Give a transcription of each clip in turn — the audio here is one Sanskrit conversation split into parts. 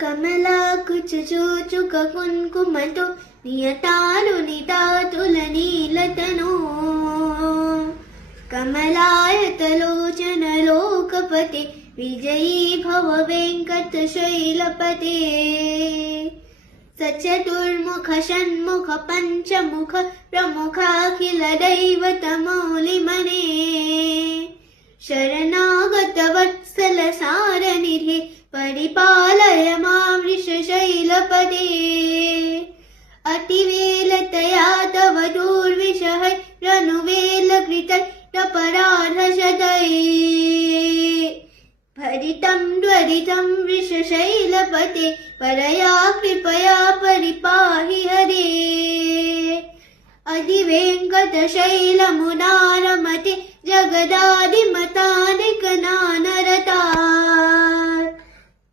कमलाकुचूचुक कुङ्कुमतो नियतारुणितातुलनीलतनो कमलायतलोचन लोकपते विजयी भव वेङ्कटशैलपते सचतुर्मुख षण्मुख पञ्चमुख प्रमुखाखिल दैवतमौलिमने शरणागत वत्सल सारनिधे परिपालय मां वृषशैलपदे अतिवेलतया तव दुर्विषः रनुवेलकृतपराधशतै भरितं द्वरितं वृषशैलपते परया कृपया परिपाहि हरे अधिवेङ्कटशैलमुदारमते जगदादिमतादिकनानरतात्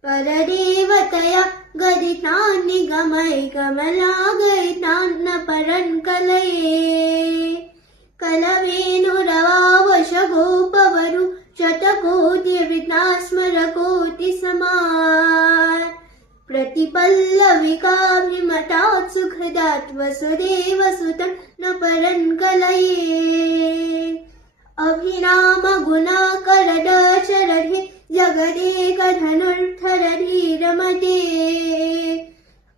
परदेवतया गदितान्निगमय कमलागयितान्न परन्कलये कलवेणुरवावशगोपवरु शतकोटिवृतास्मरकोटिसमान् प्रतिपल्लविकाभिमतात् सुखदात् वसुदेवसुतं न परन्कलये अभिरामगुणाकरदशरथे जगदेकधनुर्धरधीरमते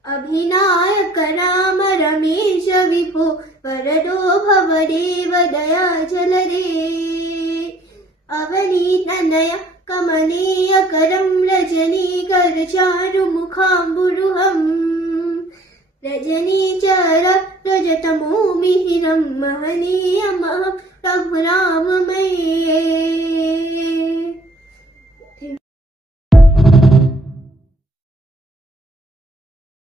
अभिनायक राम रमेश विभो वरदो भवदेव दयाजलदे अवनीतनय कमनीयकरं रजनीकरचारुमुखाम्बुरुहम् रजनीचर रजतमोमिहिरं महनीयमहं रघुराममये।